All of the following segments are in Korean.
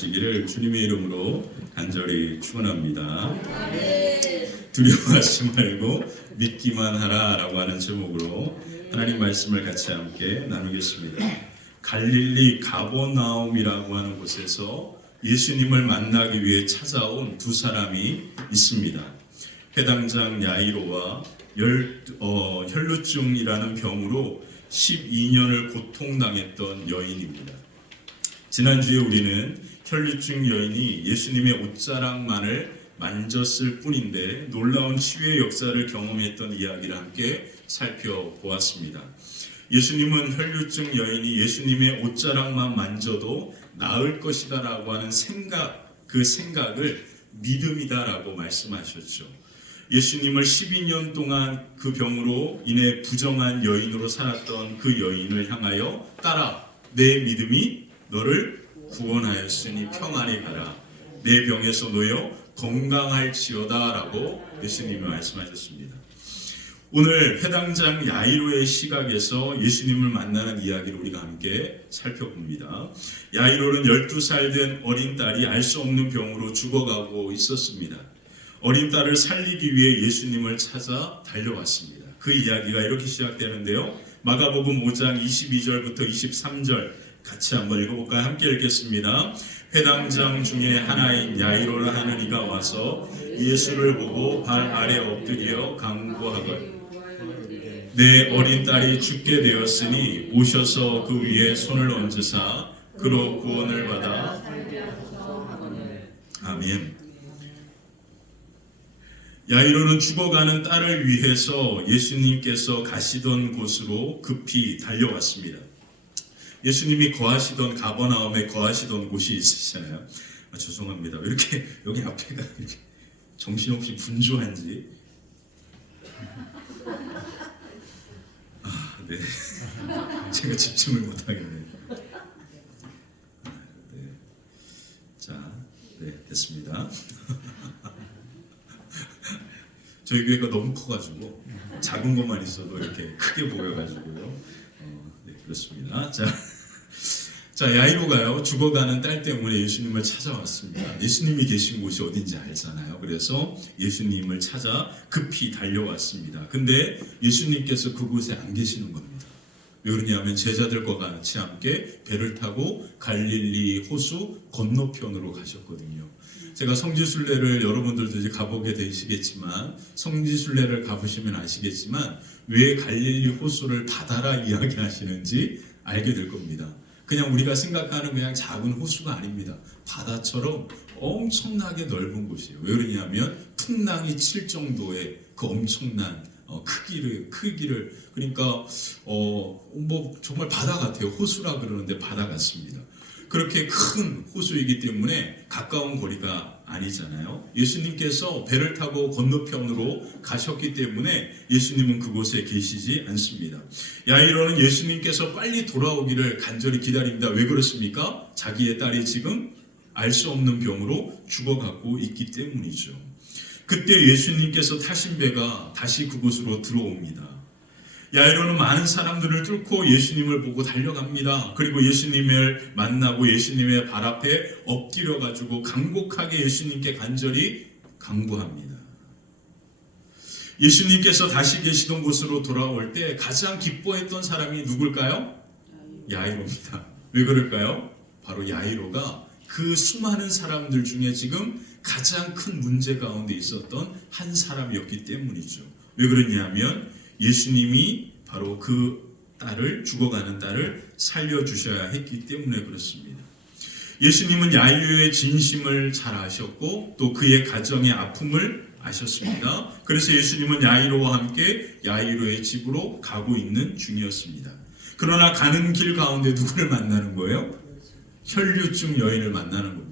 하시기를 주님의 이름으로 간절히 축원합니다. 두려워하지 말고 믿기만 하라라고 하는 제목으로 하나님 말씀을 같이 함께 나누겠습니다. 갈릴리 가버나움이라고 하는 곳에서 예수님을 만나기 위해 찾아온 두 사람이 있습니다. 회당장 야이로와 혈루증이라는 병으로 12년을 고통당했던 여인입니다. 지난주에 우리는 혈루증 여인이 예수님의 옷자락만을 만졌을 뿐인데 놀라운 치유의 역사를 경험했던 이야기를 함께 살펴보았습니다. 예수님은 혈루증 여인이 예수님의 옷자락만 만져도 나을 것이다 라고 하는 그 생각을 믿음이다 라고 말씀하셨죠. 예수님을 12년 동안 그 병으로 인해 부정한 여인으로 살았던 그 여인을 향하여 따라 내 믿음이 너를 구원하였으니 평안히 가라. 내 병에서 놓여 건강할지어다 라고 예수님이 말씀하셨습니다. 오늘 회당장 야이로의 시각에서 예수님을 만나는 이야기를 우리가 함께 살펴봅니다. 야이로는 12살 된 어린 딸이 알 수 없는 병으로 죽어가고 있었습니다. 어린 딸을 살리기 위해 예수님을 찾아 달려왔습니다. 그 이야기가 이렇게 시작되는데요. 마가복음 5장 22절부터 23절 같이 한번 읽어볼까요? 함께 읽겠습니다. 회당장 중에 하나인 야이로라 하는 이가 와서 예수를 보고 발 아래 엎드려 간구하거늘 내 어린 딸이 죽게 되었으니 오셔서 그 위에 손을 얹으사 그로 구원을 받아. 아멘. 야이로는 죽어가는 딸을 위해서 예수님께서 가시던 곳으로 급히 달려왔습니다. 예수님이 거하시던 가버나움에 거하시던 곳이 있으시잖아요. 죄송합니다. 왜 이렇게 여기 앞에가 이렇게 정신없이 분주한지. 네. 제가 집중을 못하겠네요. 네. 자, 네, 됐습니다. 저희 교회가 너무 커가지고 작은 것만 있어도 이렇게 크게 보여가지고요. 네, 그렇습니다. 자, 야이로가요 죽어가는 딸 때문에 예수님을 찾아왔습니다. 예수님이 계신 곳이 어딘지 알잖아요. 그래서 예수님을 찾아 급히 달려왔습니다. 근데 예수님께서 그곳에 안 계시는 겁니다. 왜 그러냐면 제자들과 같이 함께 배를 타고 갈릴리 호수 건너편으로 가셨거든요. 제가 성지순례를 여러분들도 이제 가보게 되시겠지만 성지순례를 가보시면 아시겠지만 왜 갈릴리 호수를 바다라 이야기하시는지 알게 될 겁니다. 그냥 우리가 생각하는 그냥 작은 호수가 아닙니다. 바다처럼 엄청나게 넓은 곳이에요. 왜 그러냐면 풍랑이 칠 정도의 그 엄청난 크기를 그러니까 뭐 정말 바다 같아요. 호수라 그러는데 바다 같습니다. 그렇게 큰 호수이기 때문에 가까운 거리가 아니잖아요. 예수님께서 배를 타고 건너편으로 가셨기 때문에 예수님은 그곳에 계시지 않습니다. 야이로는 예수님께서 빨리 돌아오기를 간절히 기다립니다. 왜 그렇습니까? 자기의 딸이 지금 알 수 없는 병으로 죽어가고 있기 때문이죠. 그때 예수님께서 타신 배가 다시 그곳으로 들어옵니다. 야이로는 많은 사람들을 뚫고 예수님을 보고 달려갑니다. 그리고 예수님을 만나고 예수님의 발 앞에 엎드려가지고 간곡하게 예수님께 간절히 간구합니다. 예수님께서 다시 계시던 곳으로 돌아올 때 가장 기뻐했던 사람이 누굴까요? 야이로입니다. 왜 그럴까요? 바로 야이로가 그 수많은 사람들 중에 지금 가장 큰 문제 가운데 있었던 한 사람이었기 때문이죠. 왜 그러냐면 예수님이 바로 그 딸을 죽어가는 딸을 살려주셔야 했기 때문에 그렇습니다. 예수님은 야이로의 진심을 잘 아셨고 또 그의 가정의 아픔을 아셨습니다. 그래서 예수님은 야이로와 함께 야이로의 집으로 가고 있는 중이었습니다. 그러나 가는 길 가운데 누구를 만나는 거예요? 혈루증 여인을 만나는 겁니다.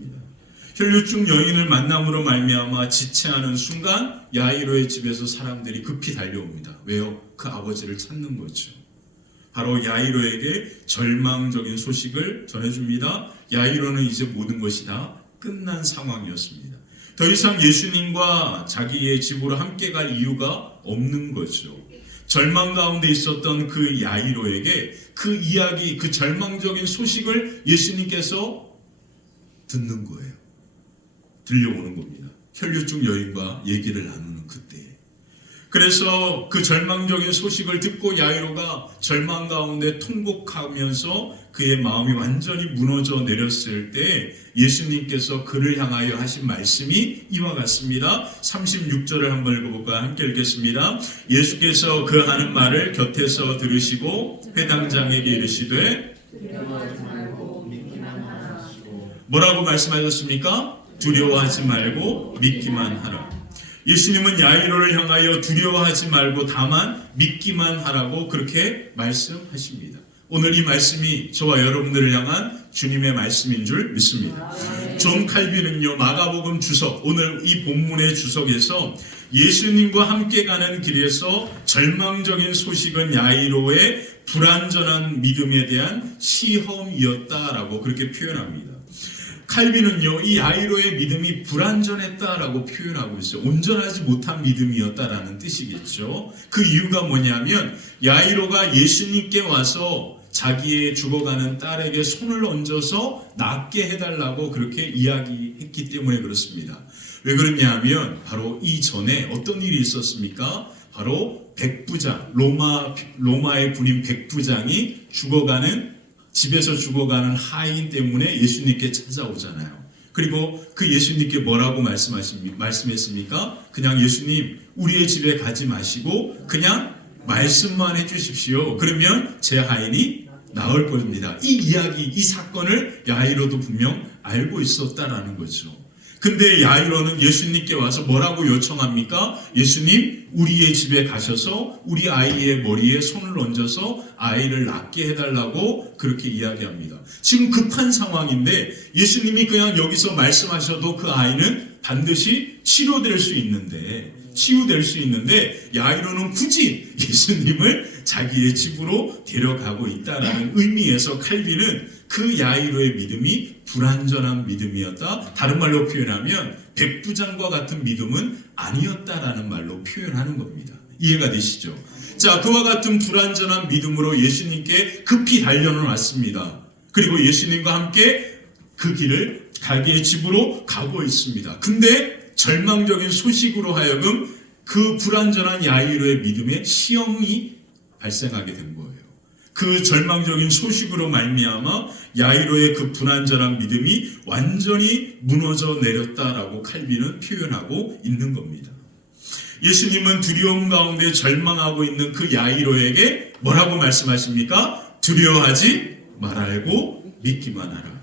혈루증 여인을 만남으로 말미암아 지체하는 순간 야이로의 집에서 사람들이 급히 달려옵니다. 왜요? 그 아버지를 찾는 거죠. 바로 야이로에게 절망적인 소식을 전해줍니다. 야이로는 이제 모든 것이 다 끝난 상황이었습니다. 더 이상 예수님과 자기의 집으로 함께 갈 이유가 없는 거죠. 절망 가운데 있었던 그 야이로에게 그 이야기, 그 절망적인 소식을 예수님께서 듣는 거예요. 들려오는 겁니다. 혈류증 여인과 얘기를 나누는 그때에. 그래서 그 절망적인 소식을 듣고 야이로가 절망 가운데 통곡하면서 그의 마음이 완전히 무너져 내렸을 때 예수님께서 그를 향하여 하신 말씀이 이와 같습니다. 36절을 한번 읽어볼까요? 함께 읽겠습니다. 예수께서 그 하는 말을 곁에서 들으시고 회당장에게 이르시되 두려워하지 말고 믿기만 하라. 뭐라고 말씀하셨습니까? 두려워하지 말고 믿기만 하라. 예수님은 야이로를 향하여 두려워하지 말고 다만 믿기만 하라고 그렇게 말씀하십니다. 오늘 이 말씀이 저와 여러분들을 향한 주님의 말씀인 줄 믿습니다. 존 칼빈은요, 마가복음 주석, 오늘 이 본문의 주석에서 예수님과 함께 가는 길에서 절망적인 소식은 야이로의 불완전한 믿음에 대한 시험이었다라고 그렇게 표현합니다. 칼빈은요, 이 야이로의 믿음이 불완전했다라고 표현하고 있어요. 온전하지 못한 믿음이었다라는 뜻이겠죠. 그 이유가 뭐냐면 야이로가 예수님께 와서 자기의 죽어가는 딸에게 손을 얹어서 낫게 해달라고 그렇게 이야기했기 때문에 그렇습니다. 왜 그러냐면 바로 이전에 어떤 일이 있었습니까? 바로 백부장, 로마의 군인 백부장이 집에서 죽어가는 하인 때문에 예수님께 찾아오잖아요. 그리고 그 예수님께 뭐라고 말씀했습니까? 그냥 예수님, 우리의 집에 가지 마시고 그냥 말씀만 해주십시오. 그러면 제 하인이 나을 겁니다. 이 이야기, 이 사건을 야이로도 분명 알고 있었다라는 거죠. 근데 야이로는 예수님께 와서 뭐라고 요청합니까? 예수님, 우리의 집에 가셔서 우리 아이의 머리에 손을 얹어서 아이를 낫게 해달라고 그렇게 이야기합니다. 지금 급한 상황인데 예수님이 그냥 여기서 말씀하셔도 그 아이는 반드시 치유될 수 있는데 야이로는 굳이 예수님을 자기의 집으로 데려가고 있다는 의미에서 칼빈은 그 야이로의 믿음이 불완전한 믿음이었다. 다른 말로 표현하면 백부장과 같은 믿음은 아니었다라는 말로 표현하는 겁니다. 이해가 되시죠? 자, 그와 같은 불완전한 믿음으로 예수님께 급히 달려는 왔습니다. 그리고 예수님과 함께 그 길을 자기의 집으로 가고 있습니다. 근데 절망적인 소식으로 하여금 그 불완전한 야이로의 믿음에 시험이 발생하게 된 거예요. 그 절망적인 소식으로 말미암아 야이로의 그 불완전한 믿음이 완전히 무너져 내렸다라고 칼빈은 표현하고 있는 겁니다. 예수님은 두려움 가운데 절망하고 있는 그 야이로에게 뭐라고 말씀하십니까? 두려워하지 말고 믿기만 하라.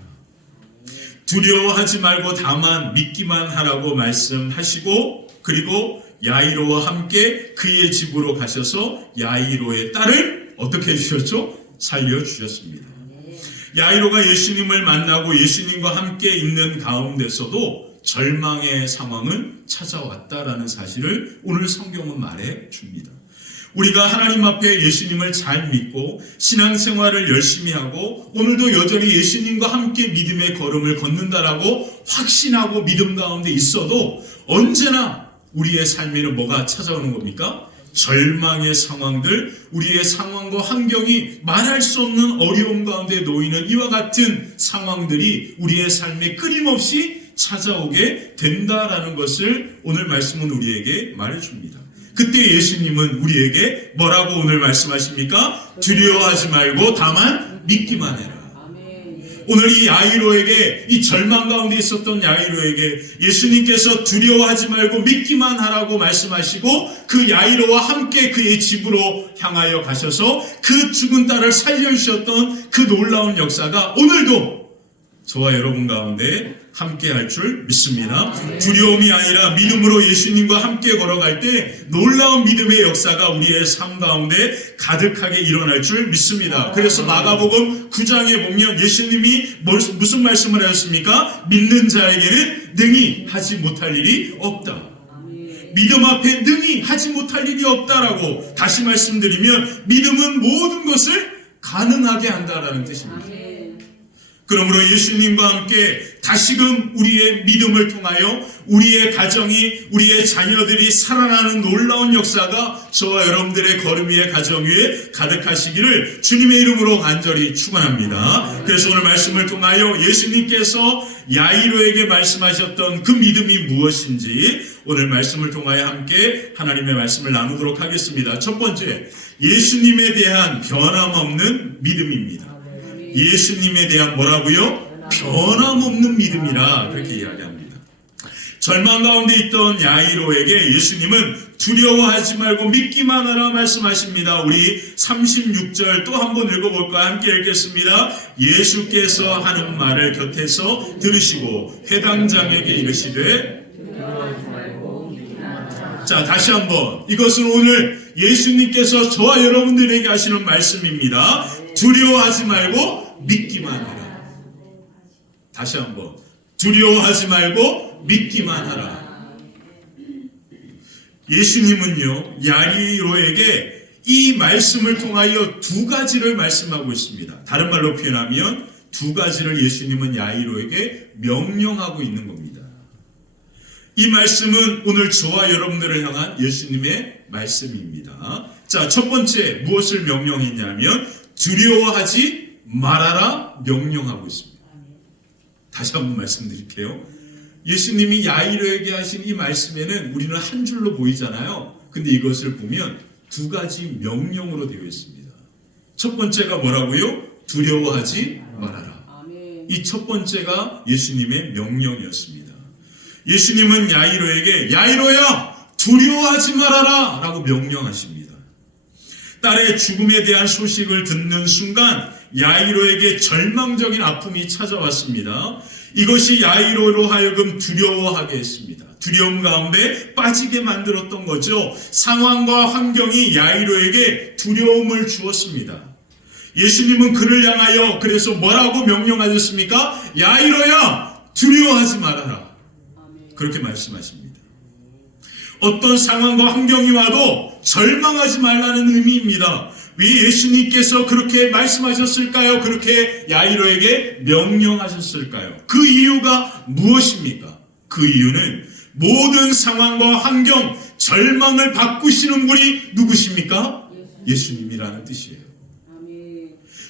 두려워하지 말고 다만 믿기만 하라고 말씀하시고, 그리고 야이로와 함께 그의 집으로 가셔서 야이로의 딸을 어떻게 해주셨죠? 살려주셨습니다. 야이로가 예수님을 만나고 예수님과 함께 있는 가운데서도 절망의 상황은 찾아왔다라는 사실을 오늘 성경은 말해 줍니다. 우리가 하나님 앞에 예수님을 잘 믿고 신앙생활을 열심히 하고 오늘도 여전히 예수님과 함께 믿음의 걸음을 걷는다라고 확신하고 믿음 가운데 있어도 언제나 우리의 삶에는 뭐가 찾아오는 겁니까? 절망의 상황들, 우리의 상황과 환경이 말할 수 없는 어려움 가운데 놓이는 이와 같은 상황들이 우리의 삶에 끊임없이 찾아오게 된다라는 것을 오늘 말씀은 우리에게 말해줍니다. 그때 예수님은 우리에게 뭐라고 오늘 말씀하십니까? 두려워하지 말고 다만 믿기만 해라. 오늘 이 야이로에게, 이 절망 가운데 있었던 야이로에게 예수님께서 두려워하지 말고 믿기만 하라고 말씀하시고 그 야이로와 함께 그의 집으로 향하여 가셔서 그 죽은 딸을 살려주셨던 그 놀라운 역사가 오늘도 저와 여러분 가운데 함께 할 줄 믿습니다. 두려움이 아니라 믿음으로 예수님과 함께 걸어갈 때 놀라운 믿음의 역사가 우리의 삶 가운데 가득하게 일어날 줄 믿습니다. 그래서 마가복음 9장에 보면 예수님이 무슨 말씀을 하셨습니까? 믿는 자에게는 능히 하지 못할 일이 없다. 믿음 앞에 능히 하지 못할 일이 없다라고 다시 말씀드리면 믿음은 모든 것을 가능하게 한다라는 뜻입니다. 그러므로 예수님과 함께 다시금 우리의 믿음을 통하여 우리의 가정이, 우리의 자녀들이 살아나는 놀라운 역사가 저와 여러분들의 걸음 위의 가정 위에 가득하시기를 주님의 이름으로 간절히 축원합니다. 그래서 오늘 말씀을 통하여 예수님께서 야이로에게 말씀하셨던 그 믿음이 무엇인지 오늘 말씀을 통하여 함께 하나님의 말씀을 나누도록 하겠습니다. 첫 번째, 예수님에 대한 변함없는 믿음입니다. 예수님에 대한 뭐라고요? 변함없는 믿음이라 그렇게 이야기합니다. 절망 가운데 있던 야이로에게 예수님은 두려워하지 말고 믿기만 하라 말씀하십니다. 우리 36절 또 한번 읽어볼까요? 함께 읽겠습니다. 예수께서 하는 말을 곁에서 들으시고 해당장에게 이르시되, 자, 다시 한번, 이것은 오늘 예수님께서 저와 여러분들에게 하시는 말씀입니다. 두려워하지 말고 믿기만 하라. 다시 한번, 두려워하지 말고 믿기만 하라. 예수님은요, 야이로에게 이 말씀을 통하여 두 가지를 말씀하고 있습니다. 다른 말로 표현하면 두 가지를 예수님은 야이로에게 명령하고 있는 겁니다. 이 말씀은 오늘 저와 여러분들을 향한 예수님의 말씀입니다. 자, 첫 번째 무엇을 명령했냐면 두려워하지 말아라 명령하고 있습니다. 다시 한번 말씀드릴게요. 예수님이 야이로에게 하신 이 말씀에는 우리는 한 줄로 보이잖아요. 근데 이것을 보면 두 가지 명령으로 되어 있습니다. 첫 번째가 뭐라고요? 두려워하지 말아라. 이 첫 번째가 예수님의 명령이었습니다. 예수님은 야이로에게 야이로야 두려워하지 말아라 라고 명령하십니다. 딸의 죽음에 대한 소식을 듣는 순간 야이로에게 절망적인 아픔이 찾아왔습니다. 이것이 야이로로 하여금 두려워하게 했습니다. 두려움 가운데 빠지게 만들었던 거죠. 상황과 환경이 야이로에게 두려움을 주었습니다. 예수님은 그를 향하여 그래서 뭐라고 명령하셨습니까? 야이로야 두려워하지 말아라. 그렇게 말씀하십니다. 어떤 상황과 환경이 와도 절망하지 말라는 의미입니다. 왜 예수님께서 그렇게 말씀하셨을까요? 그렇게 야이로에게 명령하셨을까요? 그 이유가 무엇입니까? 그 이유는 모든 상황과 환경, 절망을 바꾸시는 분이 누구십니까? 예수님이라는 뜻이에요.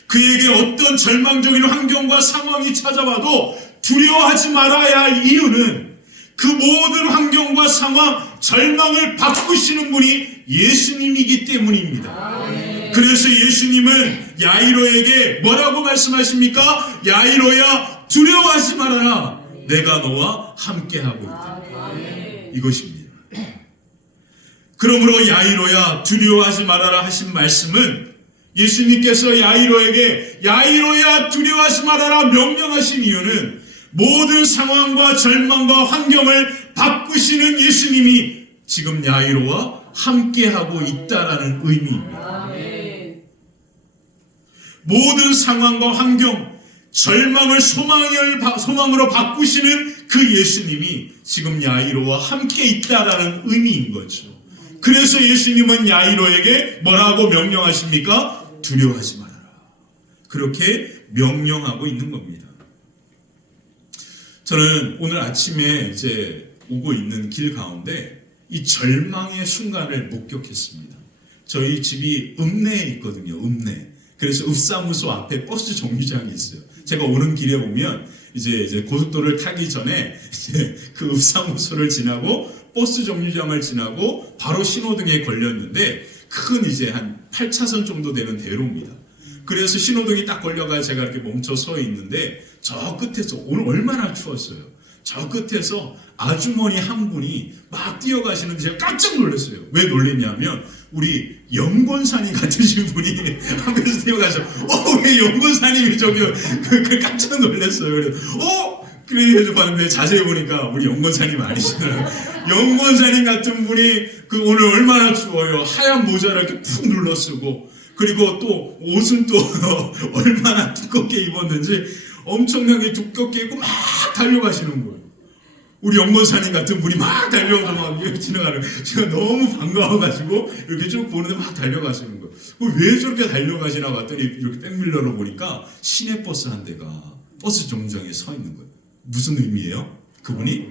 그에게 어떤 절망적인 환경과 상황이 찾아와도 두려워하지 말아야 할 이유는 그 모든 환경과 상황, 절망을 바꾸시는 분이 예수님이기 때문입니다. 그래서 예수님은 야이로에게 뭐라고 말씀하십니까? 야이로야 두려워하지 말아라. 내가 너와 함께하고 있다. 이것입니다. 그러므로 야이로야 두려워하지 말아라 하신 말씀은 예수님께서 야이로에게 야이로야 두려워하지 말아라 명령하신 이유는 모든 상황과 절망과 환경을 바꾸시는 예수님이 지금 야이로와 함께하고 있다라는 의미입니다. 모든 상황과 환경, 절망을 소망으로 바꾸시는 그 예수님이 지금 야이로와 함께 있다라는 의미인 거죠. 그래서 예수님은 야이로에게 뭐라고 명령하십니까? 두려워하지 말아라. 그렇게 명령하고 있는 겁니다. 저는 오늘 아침에 이제 오고 있는 길 가운데 이 절망의 순간을 목격했습니다. 저희 집이 읍내에 있거든요. 읍내. 그래서 읍사무소 앞에 버스 정류장이 있어요. 제가 오는 길에 보면 이제 고속도로를 타기 전에 이제 그 읍사무소를 지나고 버스 정류장을 지나고 바로 신호등에 걸렸는데 큰 이제 한 8차선 정도 되는 대로입니다. 그래서 신호등이 딱 걸려가 제가 이렇게 멈춰 서 있는데 저 끝에서 오늘 얼마나 추웠어요. 저 끝에서 아주머니 한 분이 막 뛰어가시는데 제가 깜짝 놀랐어요. 왜 놀랬냐면 우리 연권사님 같으신 분이 앞에서 뛰어가셔. 왜 연권사님이 저기요? 깜짝 놀랐어요. 그래서 그래서 봤는데 자세히 보니까 우리 연권사님 아니시더라고요. 연권사님 같은 분이 그 오늘 얼마나 추워요. 하얀 모자를 이렇게 푹 눌러 쓰고 그리고 또 옷은 또 얼마나 두껍게 입었는지 엄청나게 두껍게 입고 막 달려가시는 거예요. 우리 연권사님 같은 분이 막 달려오서 막 지나가는 거예요. 제가 너무 반가워가지고 이렇게 쭉 보는데 막 달려가시는 거예요. 왜 저렇게 달려가시나 봤더니 이렇게 백밀러로 보니까 시내버스 한 대가 버스 정류장에 서 있는 거예요. 무슨 의미예요? 그분이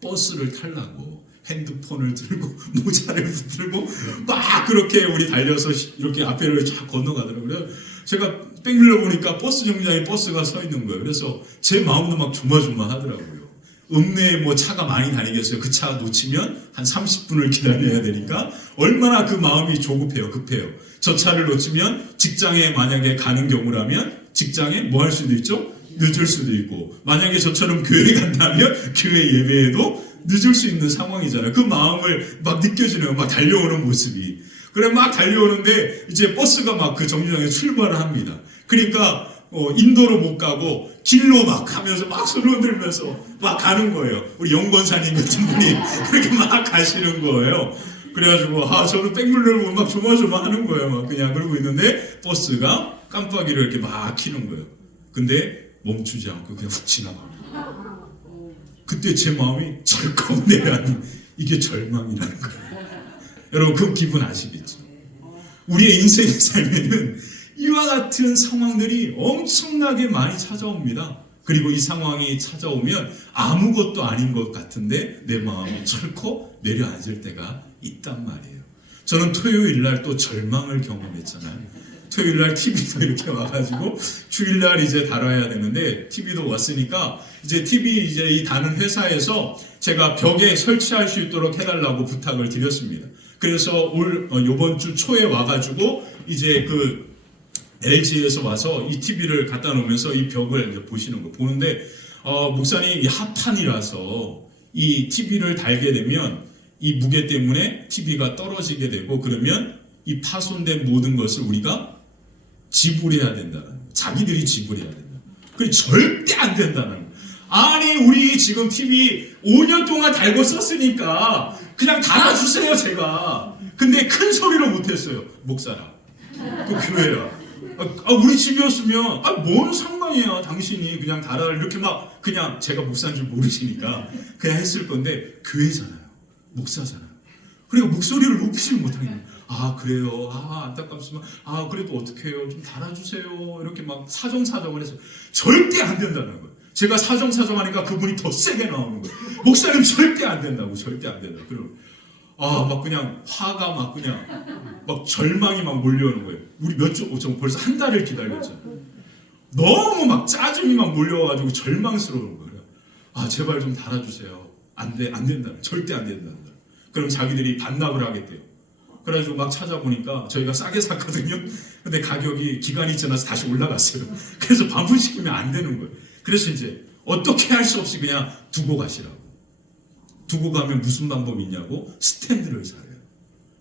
버스를 타려고 핸드폰을 들고 모자를 붙들고 막 그렇게 우리 달려서 이렇게 앞에를 쫙 건너가더라고요. 제가 백 눌러보니까 버스 정류장에 버스가 서 있는 거예요. 그래서 제 마음도 막 조마조마하더라고요. 읍내에 뭐 차가 많이 다니겠어요. 그 차 놓치면 한 30분을 기다려야 되니까 얼마나 그 마음이 조급해요. 급해요. 저 차를 놓치면 직장에 만약에 가는 경우라면 직장에 뭐 할 수도 있죠? 늦을 수도 있고, 만약에 저처럼 교회 간다면 교회 예배에도 늦을 수 있는 상황이잖아요. 그 마음을 막 느껴지네요. 막 달려오는 모습이. 그래 막 달려오는데 이제 버스가 막 그 정류장에 출발을 합니다. 그러니까 인도로 못 가고 길로 막 가면서 막 손을 흔들면서 막 가는 거예요. 우리 영권사님 같은 분이 그렇게 막 가시는 거예요. 그래가지고 저는 백물러를 막 조마조마하는 거예요. 막 그냥 그러고 있는데 버스가 깜빡이를 이렇게 막 켜는 거예요. 근데 멈추지 않고 그냥 훅 지나갑니다. 그때 제 마음이 철컥 내려앉는, 이게 절망이라는 거예요. 여러분 그 기분 아시겠죠? 우리의 인생의 삶에는 이와 같은 상황들이 엄청나게 많이 찾아옵니다. 그리고 이 상황이 찾아오면 아무것도 아닌 것 같은데 내 마음이 철컥 내려앉을 때가 있단 말이에요. 저는 토요일 날 또 절망을 경험했잖아요. 토요일 날 TV도 이렇게 와가지고 주일 날 이제 다뤄야 되는데 TV도 왔으니까 이제 TV 이제 이 다른 회사에서 제가 벽에 설치할 수 있도록 해달라고 부탁을 드렸습니다. 그래서 요번 주 초에 와가지고 이제 그 LG에서 와서 이 TV를 갖다 놓으면서 이 벽을 이제 보시는 거 보는데 목사님 이 합판이라서 이 TV를 달게 되면 이 무게 때문에 TV가 떨어지게 되고 그러면 이 파손된 모든 것을 우리가 지불해야 된다는 거예요. 자기들이 지불해야 된다. 그게 절대 안 된다는 거예요. 아니 우리 지금 TV 5년 동안 달고 썼으니까 그냥 달아주세요 제가. 근데 큰 소리로 못했어요. 목사라 그 교회라 우리 집이었으면 뭔 상관이야 당신이 그냥 달아 이렇게 막 그냥 제가 목사인 줄 모르시니까 그냥 했을 건데 교회잖아요. 목사잖아요. 그리고 목소리를 높이지 못하겠네요. 그래요. 안타깝지만 그래도 어떻게 해요. 좀 달아주세요. 이렇게 막 사정사정을 해서 절대 안 된다는 거예요. 제가 사정사정하니까 그분이 더 세게 나오는 거예요. 목사님 절대 안 된다고. 절대 안 된다고. 그리고 막 그냥 화가 막 그냥 막 절망이 막 몰려오는 거예요. 우리 저 벌써 한 달을 기다렸잖아요. 너무 막 짜증이 막 몰려와가지고 절망스러운 거예요. 제발 좀 달아주세요. 안 된다. 절대 안 된다. 그럼 자기들이 반납을 하겠대요. 그래가지고 막 찾아보니까 저희가 싸게 샀거든요. 근데 가격이 기간이 지나서 다시 올라갔어요. 그래서 반품시키면 안 되는 거예요. 그래서 이제 어떻게 할 수 없이 그냥 두고 가시라고. 두고 가면 무슨 방법이 있냐고 스탠드를 사요.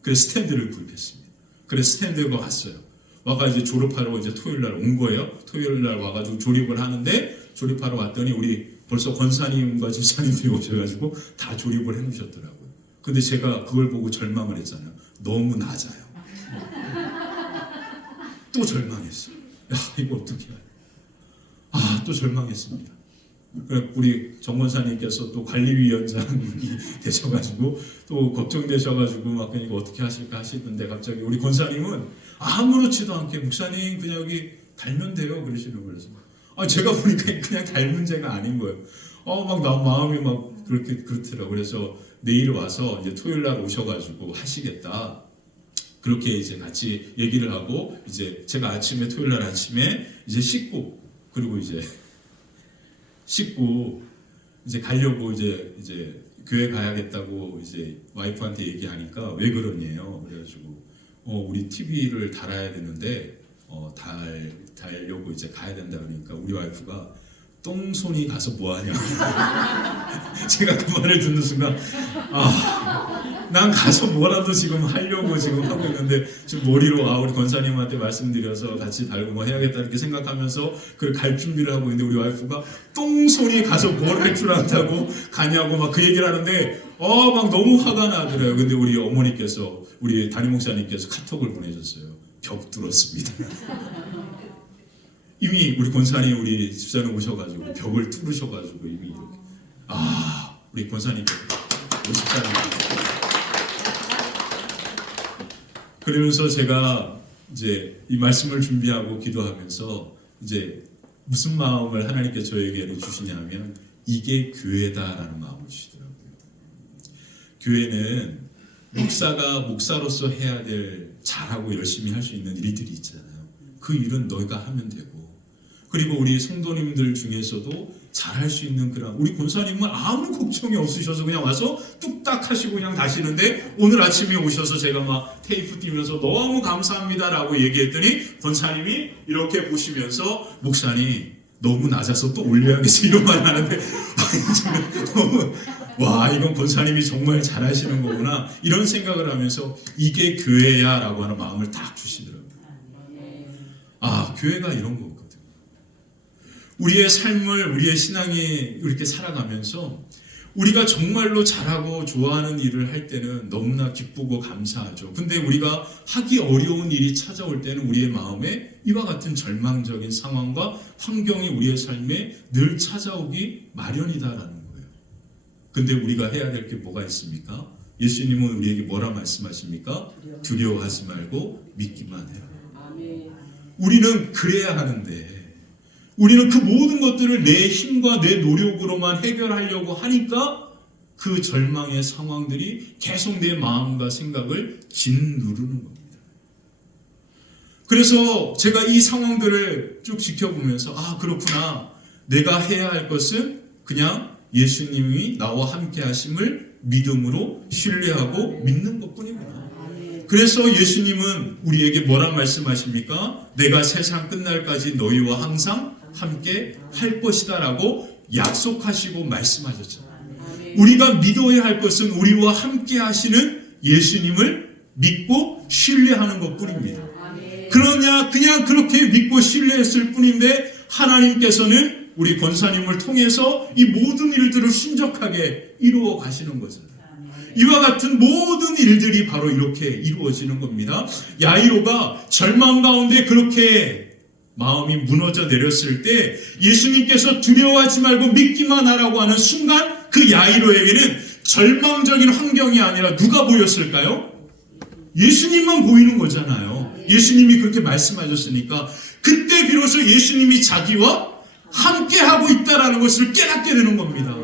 그래서 스탠드를 구입했습니다. 그래서 스탠드가 왔어요. 와가 이제 조립하러 이제 토요일 날 온 거예요. 토요일 날 와가지고 조립을 하는데 조립하러 왔더니 우리 벌써 권사님과 집사님들이 오셔가지고 다 조립을 해놓으셨더라고요. 근데 제가 그걸 보고 절망을 했잖아요. 너무 낮아요. 또 절망했어요. 이거 어떻게 해야 또 절망했습니다. 우리 정권사님께서 또 관리위원장이 되셔가지고 또 걱정되셔가지고 막 이거 어떻게 하실까 하시는데 갑자기 우리 권사님은 아무렇지도 않게 목사님 그냥 여기 달면 돼요 그러시는 거예요. 그래서 제가 보니까 그냥 달 문제가 아닌 거예요. 막 나 마음이 막 그렇게 그렇더라고요. 그래서 내일 와서 이제 토요일 날 오셔가지고 하시겠다. 그렇게 이제 같이 얘기를 하고 이제 제가 아침에 토요일 날 아침에 이제 씻고 그리고 씻고 이제 가려고 이제 교회 가야겠다고 이제 와이프한테 얘기하니까 왜 그러냐요. 그래가지고 우리 TV를 달아야 되는데 달려고 이제 가야 된다 그러니까 우리 와이프가 똥손이 가서 뭐하냐. 제가 그 말을 듣는 순간 난 가서 뭐라도 지금 하려고 지금 하고 있는데 지금 머리로 우리 권사님한테 말씀드려서 같이 달고 뭐 해야겠다 이렇게 생각하면서 그걸 갈 준비를 하고 있는데 우리 와이프가 똥손이 가서 뭘 할 줄 안다고 가냐고 막 그 얘기를 하는데 막 너무 화가 나더라고요. 근데 우리 어머니께서 우리 담임 목사님께서 카톡을 보내셨어요. 벽 뚫었습니다. 이미 우리 권사님 우리 집사님 오셔가지고 벽을 뚫으셔가지고 이미 이렇게 우리 권사님께서 오셨다는 거예요. 그러면서 제가 이제 이 말씀을 준비하고 기도하면서 이제 무슨 마음을 하나님께 저에게 주시냐면 이게 교회다라는 마음을 주시더라고요. 교회는 목사가 목사로서 해야 될 잘하고 열심히 할 수 있는 일들이 있잖아요. 그 일은 너희가 하면 되고, 그리고 우리 성도님들 중에서도 잘할 수 있는 그런, 우리 권사님은 아무 걱정이 없으셔서 그냥 와서 뚝딱 하시고 그냥 가시는데, 오늘 아침에 오셔서 제가 막 테이프 띄면서 너무 감사합니다라고 얘기했더니 권사님이 이렇게 보시면서 목사님 너무 낮아서 또 올려야겠어 이런 말 하는데 너무 와, 이건 권사님이 정말 잘하시는 거구나 이런 생각을 하면서 이게 교회야 라고 하는 마음을 딱 주시더라고요. 아, 교회가 이런 거거든요. 우리의 삶을, 우리의 신앙이 이렇게 살아가면서 우리가 정말로 잘하고 좋아하는 일을 할 때는 너무나 기쁘고 감사하죠. 근데 우리가 하기 어려운 일이 찾아올 때는 우리의 마음에 이와 같은 절망적인 상황과 환경이 우리의 삶에 늘 찾아오기 마련이다라는 거예요. 근데 우리가 해야 될 게 뭐가 있습니까? 예수님은 우리에게 뭐라 말씀하십니까? 두려워하지 말고 믿기만 해라. 우리는 그래야 하는데, 우리는 그 모든 것들을 내 힘과 내 노력으로만 해결하려고 하니까 그 절망의 상황들이 계속 내 마음과 생각을 짓누르는 겁니다. 그래서 제가 이 상황들을 쭉 지켜보면서 아, 그렇구나. 내가 해야 할 것은 그냥 예수님이 나와 함께 하심을 믿음으로 신뢰하고 믿는 것뿐이구나. 그래서 예수님은 우리에게 뭐라 말씀하십니까? 내가 세상 끝날까지 너희와 항상 함께 할 것이다 라고 약속하시고 말씀하셨잖아요. 우리가 믿어야 할 것은 우리와 함께 하시는 예수님을 믿고 신뢰하는 것 뿐입니다. 그러냐, 그냥 그렇게 믿고 신뢰했을 뿐인데 하나님께서는 우리 권사님을 통해서 이 모든 일들을 신적하게 이루어 가시는 거잖아요. 이와 같은 모든 일들이 바로 이렇게 이루어지는 겁니다. 야이로가 절망 가운데 그렇게 마음이 무너져 내렸을 때 예수님께서 두려워하지 말고 믿기만 하라고 하는 순간 그 야이로에게는 절망적인 환경이 아니라 누가 보였을까요? 예수님만 보이는 거잖아요. 예수님이 그렇게 말씀하셨으니까 그때 비로소 예수님이 자기와 함께하고 있다는 것을 깨닫게 되는 겁니다.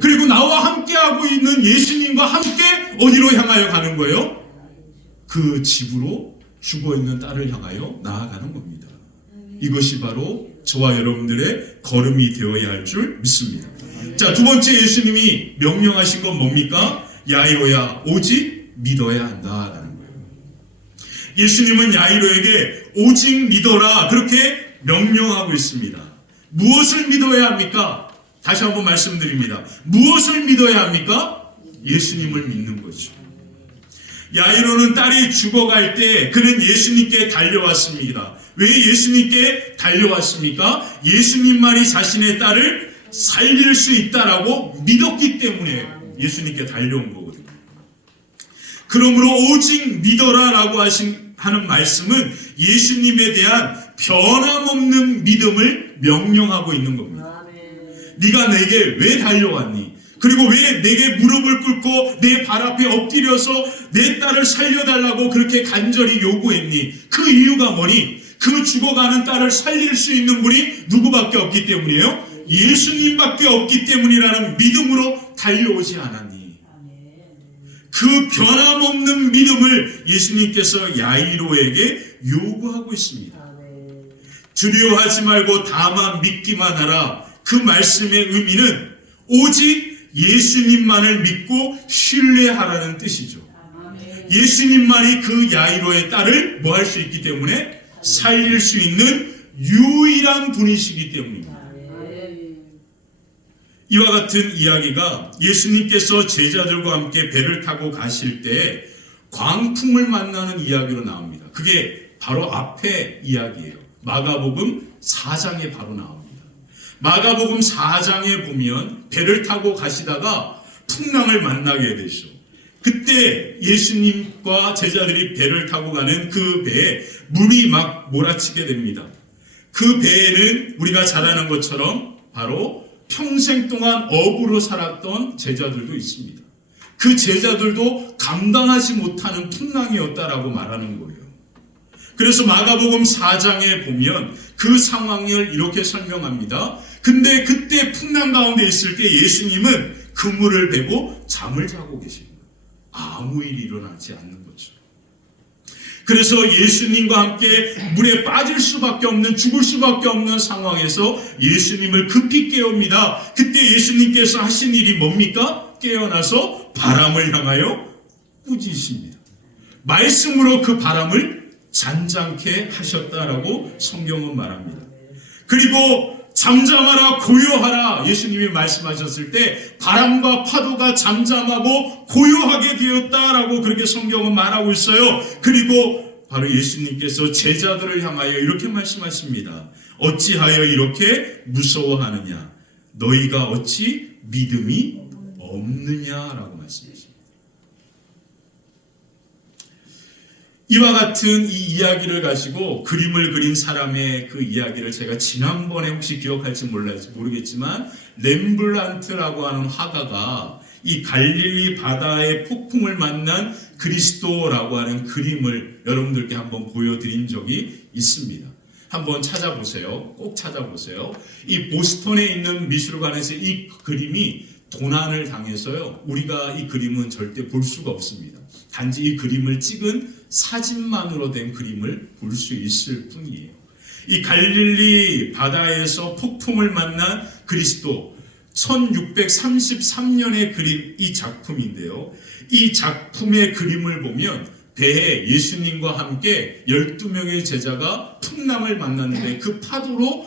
그리고 나와 함께하고 있는 예수님과 함께 어디로 향하여 가는 거예요? 그 집으로 죽어있는 딸을 향하여 나아가는 겁니다. 이것이 바로 저와 여러분들의 걸음이 되어야 할 줄 믿습니다. 자, 두 번째 예수님이 명령하신 건 뭡니까? 야이로야, 오직 믿어야 한다라는 거예요. 예수님은 야이로에게 오직 믿어라 그렇게 명령하고 있습니다. 무엇을 믿어야 합니까? 다시 한번 말씀드립니다. 무엇을 믿어야 합니까? 예수님을 믿는 거죠. 야이로는 딸이 죽어갈 때 그는 예수님께 달려왔습니다. 왜 예수님께 달려왔습니까? 예수님만이 자신의 딸을 살릴 수 있다라고 믿었기 때문에 예수님께 달려온 거거든요. 그러므로 오직 믿어라라고 하는 말씀은 예수님에 대한 변함없는 믿음을 명령하고 있는 겁니다. 네가 내게 왜 달려왔니? 그리고 왜 내게 무릎을 꿇고 내 발 앞에 엎드려서 내 딸을 살려달라고 그렇게 간절히 요구했니? 그 이유가 뭐니? 그 죽어가는 딸을 살릴 수 있는 분이 누구밖에 없기 때문이에요? 예수님밖에 없기 때문이라는 믿음으로 달려오지 않았니? 그 변함없는 믿음을 예수님께서 야이로에게 요구하고 있습니다. 두려워하지 말고 다만 믿기만 하라. 그 말씀의 의미는 오직 예수님만을 믿고 신뢰하라는 뜻이죠. 예수님만이 그 야이로의 딸을 뭐 할 수 있기 때문에 살릴 수 있는 유일한 분이시기 때문입니다. 이와 같은 이야기가 예수님께서 제자들과 함께 배를 타고 가실 때 광풍을 만나는 이야기로 나옵니다. 그게 바로 앞에 이야기예요. 마가복음 4장에 바로 나옵니다. 마가복음 4장에 보면 배를 타고 가시다가 풍랑을 만나게 되죠. 그때 예수님과 제자들이 배를 타고 가는 그 배에 물이 막 몰아치게 됩니다. 그 배에는 우리가 잘 아는 것처럼 바로 평생 동안 어부로 살았던 제자들도 있습니다. 그 제자들도 감당하지 못하는 풍랑이었다라고 말하는 거예요. 그래서 마가복음 4장에 보면 그 상황을 이렇게 설명합니다. 근데 그때 풍랑 가운데 있을 때 예수님은 그물을 베고 잠을 자고 계십니다. 아무 일이 일어나지 않는 거죠. 그래서 예수님과 함께 물에 빠질 수밖에 없는, 죽을 수밖에 없는 상황에서 예수님을 급히 깨웁니다. 그때 예수님께서 하신 일이 뭡니까? 깨어나서 바람을 향하여 꾸짖으십니다. 말씀으로 그 바람을 잔잔케 하셨다라고 성경은 말합니다. 그리고 잠잠하라 고요하라 예수님이 말씀하셨을 때 바람과 파도가 잠잠하고 고요하게 되었다라고 그렇게 성경은 말하고 있어요. 그리고 바로 예수님께서 제자들을 향하여 이렇게 말씀하십니다. 어찌하여 이렇게 무서워하느냐? 너희가 어찌 믿음이 없느냐라고 말씀하십니다. 이와 같은 이 이야기를 가지고 그림을 그린 사람의 그 이야기를 제가 지난번에 혹시 기억할지 모르겠지만 렘블란트라고 하는 화가가 이 갈릴리 바다의 폭풍을 만난 그리스도라고 하는 그림을 여러분들께 한번 보여드린 적이 있습니다. 한번 찾아보세요. 꼭 찾아보세요. 이 보스턴에 있는 미술관에서 이 그림이 도난을 당해서요. 우리가 이 그림은 절대 볼 수가 없습니다. 단지 이 그림을 찍은 사진만으로 된 그림을 볼 수 있을 뿐이에요. 이 갈릴리 바다에서 폭풍을 만난 그리스도 1633년에 그린 이 작품인데요. 이 작품의 그림을 보면 배에 예수님과 함께 12명의 제자가 풍랑을 만났는데 그 파도로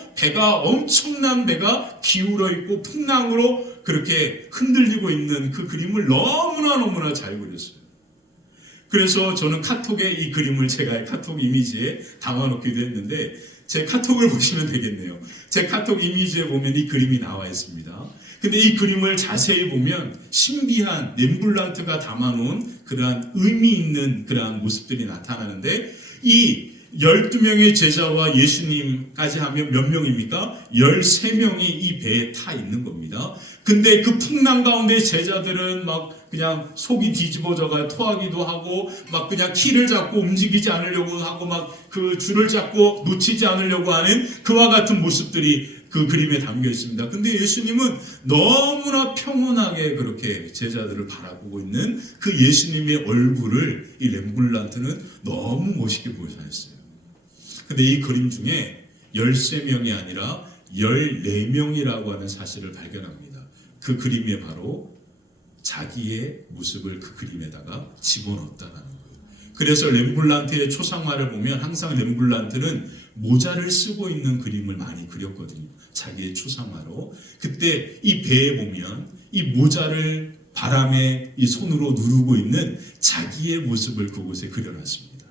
엄청난 배가 기울어 있고 풍랑으로 그렇게 흔들리고 있는 그 그림을 너무나 잘 그렸어요. 그래서 저는 카톡에 이 그림을 제가 카톡 이미지에 담아놓기도 했는데 제 카톡을 보시면 되겠네요. 제 카톡 이미지에 보면 이 그림이 나와 있습니다. 근데 이 그림을 자세히 보면 신비한 렘블란트가 담아놓은 그러한 의미 있는 그러한 모습들이 나타나는데 이 12명의 제자와 예수님까지 하면 몇 명입니까? 13명이 이 배에 타 있는 겁니다. 근데 그 풍랑 가운데 제자들은 막 그냥 속이 뒤집어져가 토하기도 하고 막 그냥 키를 잡고 움직이지 않으려고 하고 막 그 줄을 잡고 놓치지 않으려고 하는 그와 같은 모습들이 그 그림에 담겨 있습니다. 근데 예수님은 너무나 평온하게 그렇게 제자들을 바라보고 있는 그 예수님의 얼굴을 이 렘블란트는 너무 멋있게 보여주었어요. 근데 이 그림 중에 13명이 아니라 14명이라고 하는 사실을 발견합니다. 그 그림에 바로 자기의 모습을 그 그림에다가 집어넣었다는 거예요. 그래서 렘블란트의 초상화를 보면 항상 렘블란트는 모자를 쓰고 있는 그림을 많이 그렸거든요. 자기의 초상화로. 그때 이 배에 보면 이 모자를 바람에 이 손으로 누르고 있는 자기의 모습을 그곳에 그려놨습니다.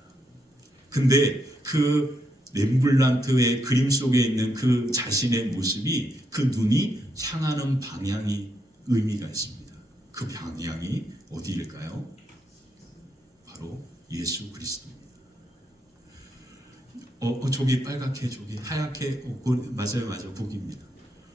근데 그 렘블란트의 그림 속에 있는 그 자신의 모습이 그 눈이 향하는 방향이 의미가 있습니다. 그 방향이 어디일까요? 바로 예수 그리스도입니다. 저기 빨갛게 저기 하얗게 맞아요 거기입니다.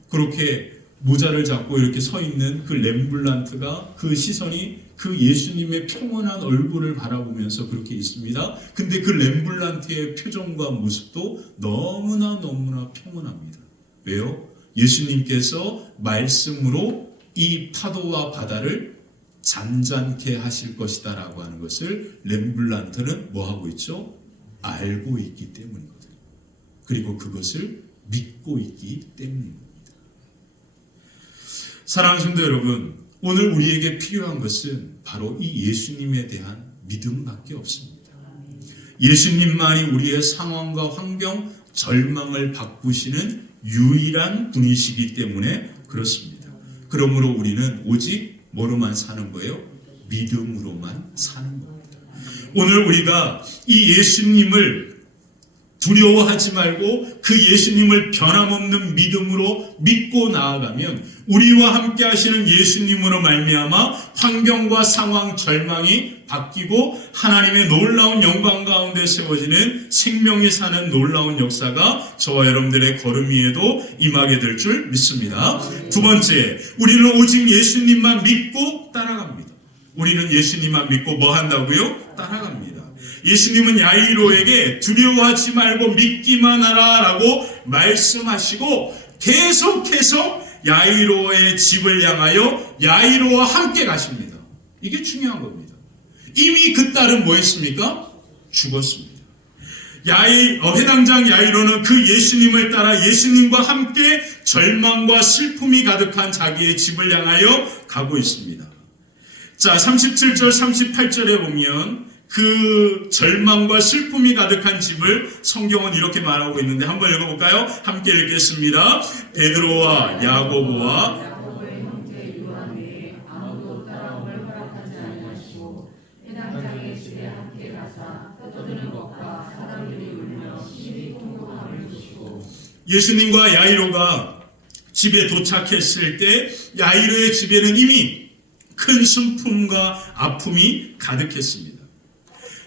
그렇게 모자를 잡고 이렇게 서 있는 그 렘블란트가 그 시선이 그 예수님의 평온한 얼굴을 바라보면서 그렇게 있습니다. 근데 그 렘블란트의 표정과 모습도 너무나 평온합니다. 왜요? 예수님께서 말씀으로 이 파도와 바다를 잔잔케 하실 것이다 라고 하는 것을 렘블란트는 뭐 하고 있죠? 알고 있기 때문이거든요. 그리고 그것을 믿고 있기 때문입니다. 사랑하는 성도 여러분, 오늘 우리에게 필요한 것은 바로 이 예수님에 대한 믿음밖에 없습니다. 예수님만이 우리의 상황과 환경, 절망을 바꾸시는 유일한 분이시기 때문에 그렇습니다. 그러므로 우리는 오직 뭐로만 사는 거예요? 믿음으로만 사는 겁니다. 오늘 우리가 이 예수님을 두려워하지 말고 그 예수님을 변함없는 믿음으로 믿고 나아가면 우리와 함께 하시는 예수님으로 말미암아 환경과 상황, 절망이 바뀌고 하나님의 놀라운 영광 가운데 세워지는 생명이 사는 놀라운 역사가 저와 여러분들의 걸음 위에도 임하게 될 줄 믿습니다. 두 번째, 우리는 오직 예수님만 믿고 따라갑니다. 우리는 예수님만 믿고 뭐 한다고요? 따라갑니다. 예수님은 야이로에게 두려워하지 말고 믿기만 하라 라고 말씀하시고 계속해서 야이로의 집을 향하여 야이로와 함께 가십니다. 이게 중요한 겁니다. 이미 그 딸은 뭐 했습니까? 죽었습니다. 회당장 야이로는 그 예수님을 따라 예수님과 함께 절망과 슬픔이 가득한 자기의 집을 향하여 가고 있습니다. 자, 37절 38절에 보면 그 절망과 슬픔이 가득한 집을 성경은 이렇게 말하고 있는데 한번 읽어볼까요? 함께 읽겠습니다. 베드로와 야고보와 야고보의 형제 요한 외에 아무도 따라옴을 허락하지 아니하시고 회당장의 집에 함께 가사 떠드는 것과 사람들이 울며 심히 통곡함을 보시고 예수님과 야이로가 집에 도착했을 때 야이로의 집에는 이미 큰 슬픔과 아픔이 가득했습니다.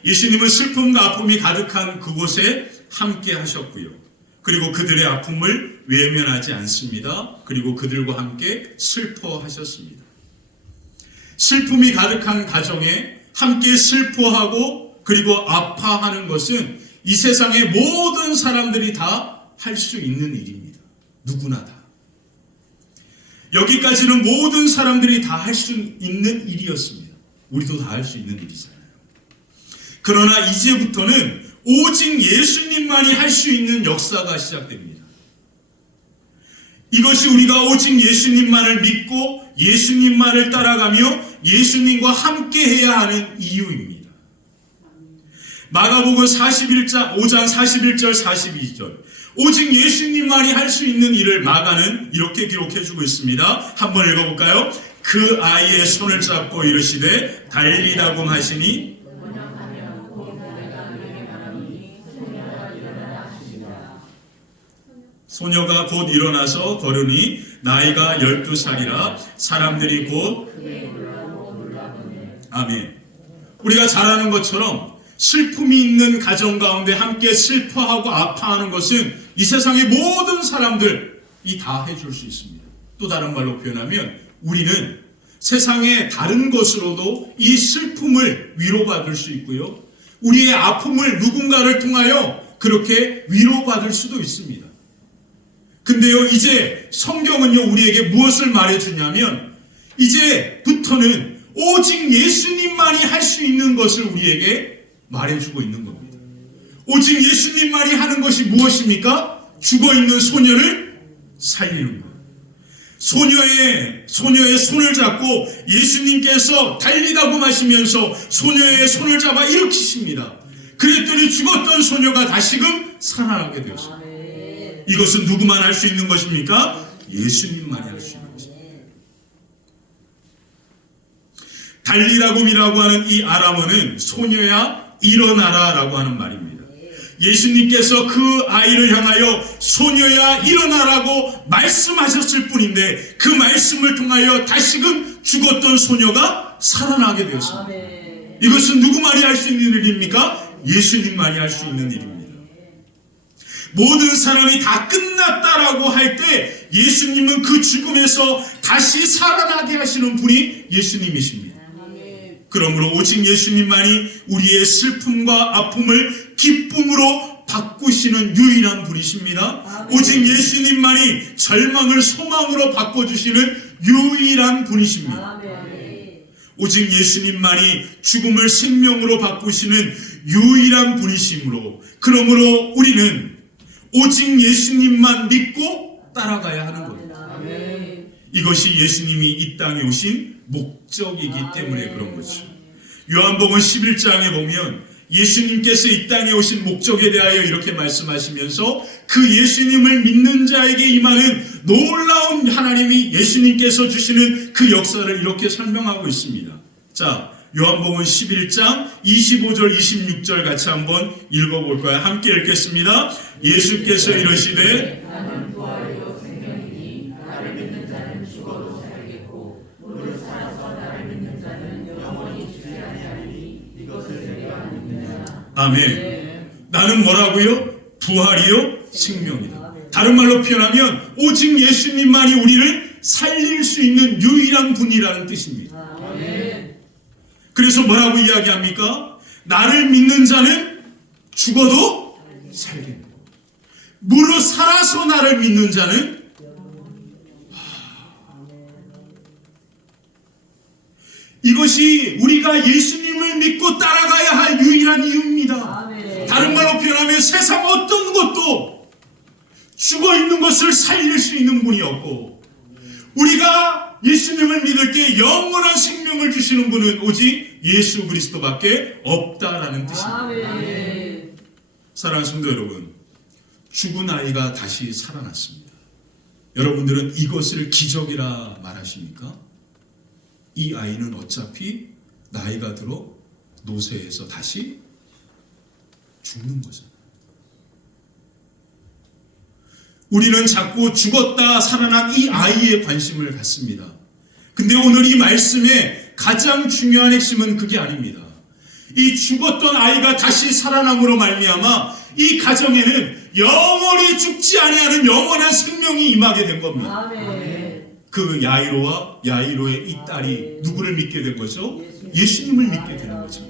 예수님은 슬픔과 아픔이 가득한 그곳에 함께 하셨고요. 그리고 그들의 아픔을 외면하지 않습니다. 그리고 그들과 함께 슬퍼하셨습니다. 슬픔이 가득한 가정에 함께 슬퍼하고 그리고 아파하는 것은 이 세상의 모든 사람들이 다 할 수 있는 일입니다. 누구나 다. 여기까지는 모든 사람들이 다 할 수 있는 일이었습니다. 우리도 다 할 수 있는 일이잖아요. 그러나 이제부터는 오직 예수님만이 할 수 있는 역사가 시작됩니다. 이것이 우리가 오직 예수님만을 믿고 예수님만을 따라가며 예수님과 함께 해야 하는 이유입니다. 마가복음 5장 41절 42절 오직 예수님만이 할 수 있는 일을 마가는 이렇게 기록해주고 있습니다. 한번 읽어볼까요? 그 아이의 손을 잡고 이르시되 달리다고 하시니 소녀가 곧 일어나서 걸으니 나이가 12살이라 사람들이 곧 아멘. 우리가 잘 아는 것처럼 슬픔이 있는 가정 가운데 함께 슬퍼하고 아파하는 것은 이 세상의 모든 사람들이 다 해줄 수 있습니다. 또 다른 말로 표현하면 우리는 세상의 다른 것으로도 이 슬픔을 위로받을 수 있고요. 우리의 아픔을 누군가를 통하여 그렇게 위로받을 수도 있습니다. 근데요, 이제 성경은요, 우리에게 무엇을 말해주냐면, 이제부터는 오직 예수님만이 할 수 있는 것을 우리에게 말해주고 있는 겁니다. 오직 예수님만이 하는 것이 무엇입니까? 죽어있는 소녀를 살리는 거예요. 소녀의 손을 잡고 예수님께서 달리다고 하시면서 소녀의 손을 잡아 일으키십니다. 그랬더니 죽었던 소녀가 다시금 살아나게 되었습니다. 이것은 누구만 할 수 있는 것입니까? 예수님만이 할 수 있는 것입니다. 달리라고이라고 하는 이 아람어는 소녀야 일어나라 라고 하는 말입니다. 예수님께서 그 아이를 향하여 소녀야 일어나라고 말씀하셨을 뿐인데 그 말씀을 통하여 다시금 죽었던 소녀가 살아나게 되었습니다. 이것은 누구만이 할 수 있는 일입니까? 예수님만이 할 수 있는 일입니다. 모든 사람이 다 끝났다라고 할 때 예수님은 그 죽음에서 다시 살아나게 하시는 분이 예수님이십니다. 그러므로 오직 예수님만이 우리의 슬픔과 아픔을 기쁨으로 바꾸시는 유일한 분이십니다. 오직 예수님만이 절망을 소망으로 바꿔주시는 유일한 분이십니다. 오직 예수님만이 죽음을 생명으로 바꾸시는 유일한 분이시므로 그러므로 우리는 오직 예수님만 믿고 따라가야 하는 겁니다. 이것이 예수님이 이 땅에 오신 목적이기 때문에 그런 거죠. 요한복음 11장에 보면 예수님께서 이 땅에 오신 목적에 대하여 이렇게 말씀하시면서 그 예수님을 믿는 자에게 임하는 놀라운 하나님이 예수님께서 주시는 그 역사를 이렇게 설명하고 있습니다. 자, 요한복음 11장 25절 26절 같이 한번 읽어볼까요? 함께 읽겠습니다. 예수께서 이르시되 나는 부활이요 생명이니 나를 믿는 자는 죽어도 살겠고 무릇 살아서 나를 믿는 자는 영원히 죽지 아니하리니 이것을 내가 믿느냐. 아멘. 나는 뭐라고요? 부활이요 생명이다. 다른 말로 표현하면 오직 예수님만이 우리를 살릴 수 있는 유일한 분이라는 뜻입니다. 그래서 뭐라고 이야기합니까? 나를 믿는 자는 죽어도 살겠고 무릇 살아서 나를 믿는 자는 이것이 우리가 예수님을 믿고 따라가야 할 유일한 이유입니다. 다른 말로 표현하면 세상 어떤 것도 죽어있는 것을 살릴 수 있는 분이 없고 우리가 예수님을 믿을 때 영원한 생명을 주시는 분은 오직 예수 그리스도밖에 없다라는 뜻입니다. 사랑하는 성도 여러분, 죽은 아이가 다시 살아났습니다. 여러분들은 이것을 기적이라 말하십니까? 이 아이는 어차피 나이가 들어 노쇠해서 다시 죽는 거잖아요. 우리는 자꾸 죽었다 살아난 이 아이에 관심을 갖습니다. 근데 오늘 이 말씀의 가장 중요한 핵심은 그게 아닙니다. 이 죽었던 아이가 다시 살아남으로 말미암아 이 가정에는 영원히 죽지 아니하는 영원한 생명이 임하게 된 겁니다. 그 야이로와 야이로의 이 딸이 누구를 믿게 된 거죠? 예수님을 믿게 되는 거죠.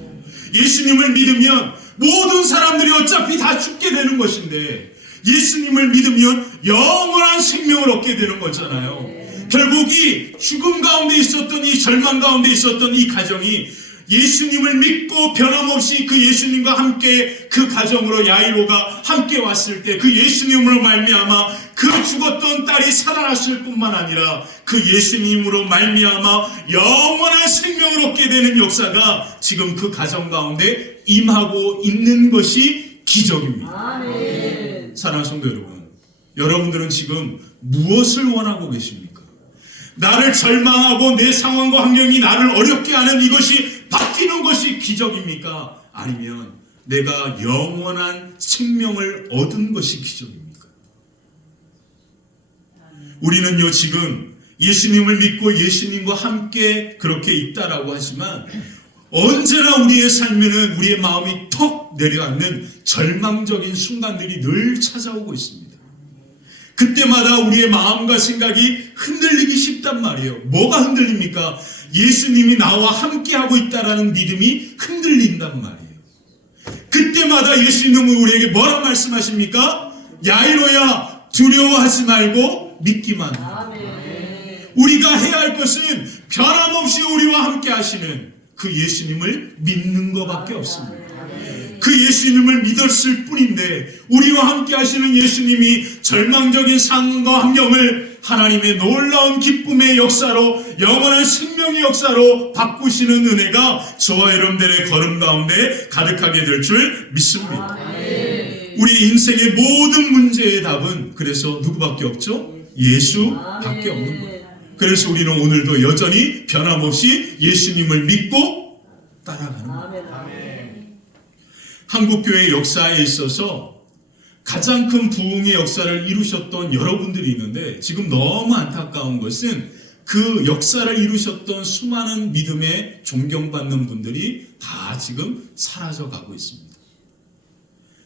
예수님을 믿으면 모든 사람들이 어차피 다 죽게 되는 것인데 예수님을 믿으면 영원한 생명을 얻게 되는 거잖아요. 결국 이 죽음 가운데 있었던 이 절망 가운데 있었던 이 가정이 예수님을 믿고 변함없이 그 예수님과 함께 그 가정으로 야이로가 함께 왔을 때 그 예수님으로 말미암아 그 죽었던 딸이 살아났을 뿐만 아니라 그 예수님으로 말미암아 영원한 생명을 얻게 되는 역사가 지금 그 가정 가운데 임하고 있는 것이 기적입니다. 사랑하는 성도 여러분, 여러분들은 지금 무엇을 원하고 계십니까? 나를 절망하고 내 상황과 환경이 나를 어렵게 하는 이것이 바뀌는 것이 기적입니까? 아니면 내가 영원한 생명을 얻은 것이 기적입니까? 우리는요 지금 예수님을 믿고 예수님과 함께 그렇게 있다라고 하지만 언제나 우리의 삶에는 우리의 마음이 턱 내려앉는 절망적인 순간들이 늘 찾아오고 있습니다. 그때마다 우리의 마음과 생각이 흔들리기 쉽단 말이에요. 뭐가 흔들립니까? 예수님이 나와 함께하고 있다라는 믿음이 흔들린단 말이에요. 그때마다 예수님은 우리에게 뭐라 말씀하십니까? 야이로야 두려워하지 말고 믿기만 해. 우리가 해야 할 것은 변함없이 우리와 함께 하시는 그 예수님을 믿는 것밖에 없습니다. 그 예수님을 믿었을 뿐인데 우리와 함께 하시는 예수님이 절망적인 상황과 환경을 하나님의 놀라운 기쁨의 역사로 영원한 생명의 역사로 바꾸시는 은혜가 저와 여러분들의 걸음 가운데 가득하게 될 줄 믿습니다. 우리 인생의 모든 문제의 답은 그래서 누구밖에 없죠? 예수밖에 없는 거예요. 그래서 우리는 오늘도 여전히 변함없이 예수님을 믿고 따라가는 거예요. 한국교회 역사에 있어서 가장 큰 부흥의 역사를 이루셨던 여러분들이 있는데 지금 너무 안타까운 것은 그 역사를 이루셨던 수많은 믿음에 존경받는 분들이 다 지금 사라져가고 있습니다.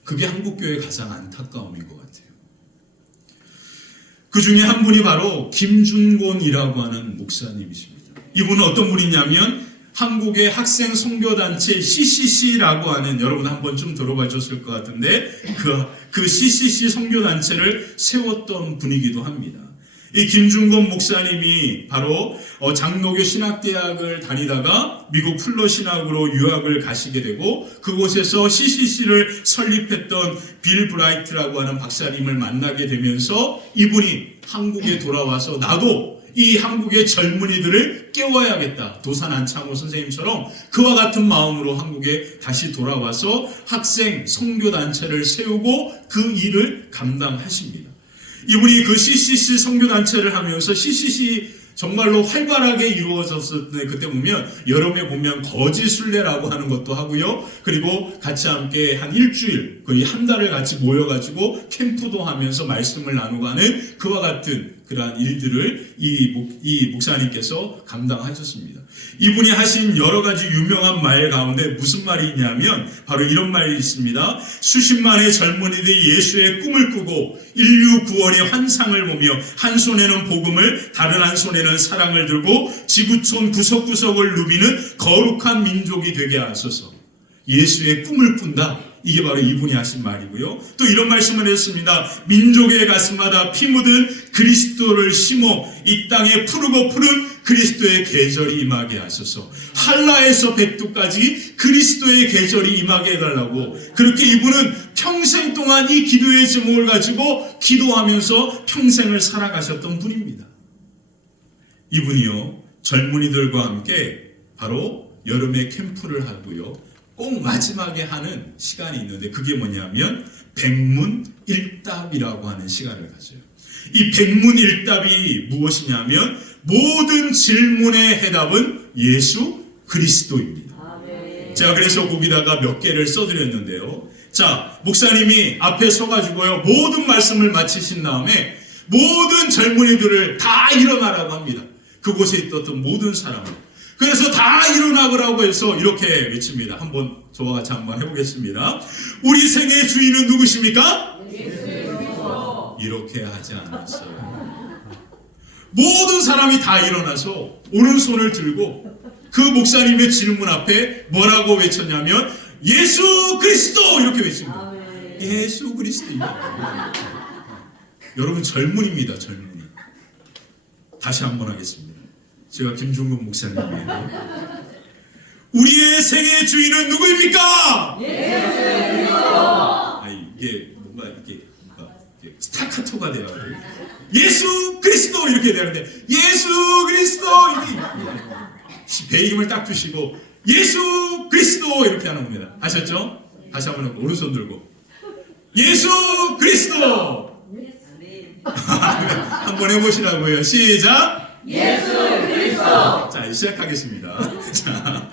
그게 한국교회의 가장 안타까움인 것 같아요. 그 중에 한 분이 바로 김준곤이라고 하는 목사님이십니다. 이분은 어떤 분이냐면 한국의 학생 선교단체 CCC라고 하는, 여러분 한 번쯤 들어보셨을 것 같은데 그 CCC 선교단체를 세웠던 분이기도 합니다. 이 김준곤 목사님이 바로 장로교 신학대학을 다니다가 미국 플러 신학으로 유학을 가시게 되고 그곳에서 CCC를 설립했던 빌 브라이트라고 하는 박사님을 만나게 되면서 이분이 한국에 돌아와서 나도 이 한국의 젊은이들을 깨워야겠다. 도산 안창호 선생님처럼 그와 같은 마음으로 한국에 다시 돌아와서 학생 선교단체를 세우고 그 일을 감당하십니다. 이분이 그 CCC 선교단체를 하면서 CCC 정말로 활발하게 이루어졌을 때 그때 보면 여름에 보면 거지순례라고 하는 것도 하고요. 그리고 같이 함께 한 일주일 거의 한 달을 같이 모여가지고 캠프도 하면서 말씀을 나누고 하는 그와 같은 그러한 일들을 이 목사님께서 감당하셨습니다. 이분이 하신 여러 가지 유명한 말 가운데 무슨 말이 있냐면 바로 이런 말이 있습니다. 수십만의 젊은이들이 예수의 꿈을 꾸고 인류 구원의 환상을 보며 한 손에는 복음을 다른 한 손에는 사랑을 들고 지구촌 구석구석을 누비는 거룩한 민족이 되게 하소서. 예수의 꿈을 꾼다. 이게 바로 이분이 하신 말이고요. 또 이런 말씀을 했습니다. 민족의 가슴마다 피 묻은 그리스도를 심어 이 땅에 푸르고 푸른 그리스도의 계절이 임하게 하소서. 한라에서 백두까지 그리스도의 계절이 임하게 해달라고. 그렇게 이분은 평생 동안 이 기도의 제목을 가지고 기도하면서 평생을 살아가셨던 분입니다. 이분이요, 젊은이들과 함께 바로 여름에 캠프를 하고요, 꼭 마지막에 하는 시간이 있는데 그게 뭐냐면 백문일답이라고 하는 시간을 가져요. 이 백문일답이 무엇이냐면 모든 질문의 해답은 예수 그리스도입니다. 제가 그래서 거기다가 몇 개를 써드렸는데요. 자, 목사님이 앞에 서가지고요, 모든 말씀을 마치신 다음에 모든 젊은이들을 다 일어나라고 합니다. 그곳에 있었던 모든 사람을. 그래서 다 일어나라고 해서 이렇게 외칩니다. 한번 저와 같이 한번 해보겠습니다. 우리 생의 주인은 누구십니까? 이렇게 하지 않았어요. 모든 사람이 다 일어나서 오른손을 들고 그 목사님의 질문 앞에 뭐라고 외쳤냐면 예수 그리스도 이렇게 외칩니다. 예수 그리스도. 여러분 젊은입니다. 젊은이. 다시 한번 하겠습니다. 제가 김종근 목사님이에요. 우리의 생의 주인은 누구입니까? 예수 그리스도. 이게 뭔가 이렇게 스타카토가 돼요. 예수 그리스도 이렇게 되는데 예수 그리스도 배에 힘을 딱 주시고 예수 그리스도 이렇게 하는 겁니다. 아셨죠? 다시 한번 오른손 들고 예수 그리스도. 한번 해보시라고요. 시작. 예수 그리스도. 자, 시작하겠습니다. 자,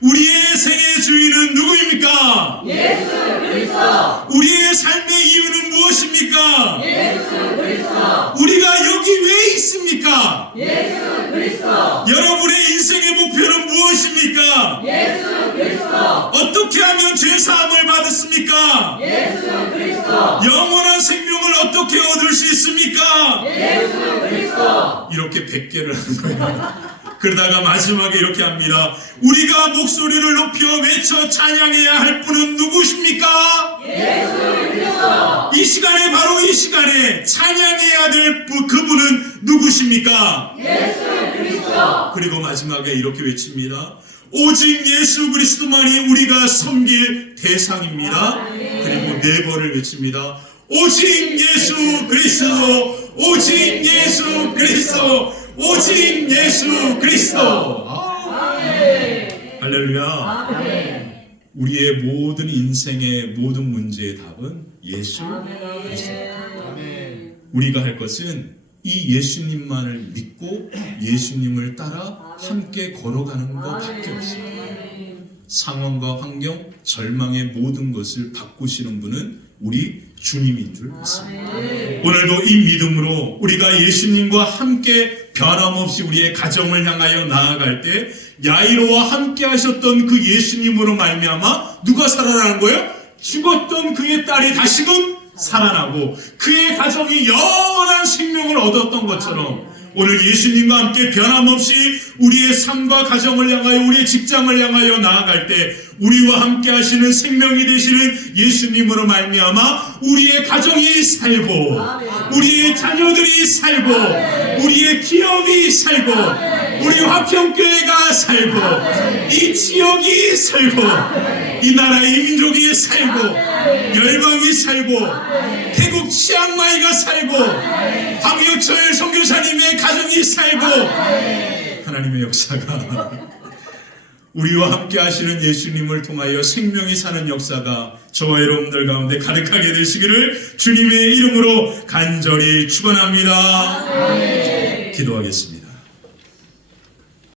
우리의 생의 주인은 누구입니까? 예수 그리스도. 우리의 삶의 이유는 무엇입니까? 예수 그리스도. 우리가 여기 왜 있습니까? 예수 그리스도. 여러분의 인생의 목표는 무엇입니까? 예수 그리스도. 어떻게 하면 죄 사함을 받았습니까? 예수 그리스도. 영원한 생명을 어떻게 얻을 수 있습니까? 예수 그리스도. 이렇게 100개를 하는 거예요. 그러다가 마지막에 이렇게 합니다. 우리가 목소리를 높여 외쳐 찬양해야 할 분은 누구십니까? 예수 그리스도. 이 시간에 바로 이 시간에 찬양해야 될 그분은 누구십니까? 예수 그리스도. 그리고 마지막에 이렇게 외칩니다. 오직 예수 그리스도만이 우리가 섬길 대상입니다. 그리고 4번을 외칩니다. 오직 예수 그리스도. 오직 예수 그리스도. 오직 예수 그리스도. 할렐루야. 아멘. 우리의 모든 인생의 모든 문제의 답은 예수 그리스도입니다. 우리가 할 것은 이 예수님만을 믿고 예수님을 따라 함께 걸어가는 것밖에 없습니다. 상황과 환경, 절망의 모든 것을 바꾸시는 분은 우리 주님인 줄 믿습니다. 오늘도 이 믿음으로 우리가 예수님과 함께 변함없이 우리의 가정을 향하여 나아갈 때 야이로와 함께 하셨던 그 예수님으로 말미암아 누가 살아나는 거예요? 죽었던 그의 딸이 다시금 살아나고 그의 가정이 영원한 생명을 얻었던 것처럼 오늘 예수님과 함께 변함없이 우리의 삶과 가정을 향하여 우리의 직장을 향하여 나아갈 때 우리와 함께 하시는 생명이 되시는 예수님으로 말미암아 우리의 가정이 살고 우리의 자녀들이 살고 우리의 기업이 살고 우리 화평교회가 살고 이 지역이 살고 이 나라의 민족이 살고 열방이 살고 태국 치앙마이가 살고 황유철 선교사님의 가정이 살고 하나님의 역사가 우리와 함께 하시는 예수님을 통하여 생명이 사는 역사가 저와 여러분들 가운데 가득하게 되시기를 주님의 이름으로 간절히 축원합니다. 기도하겠습니다.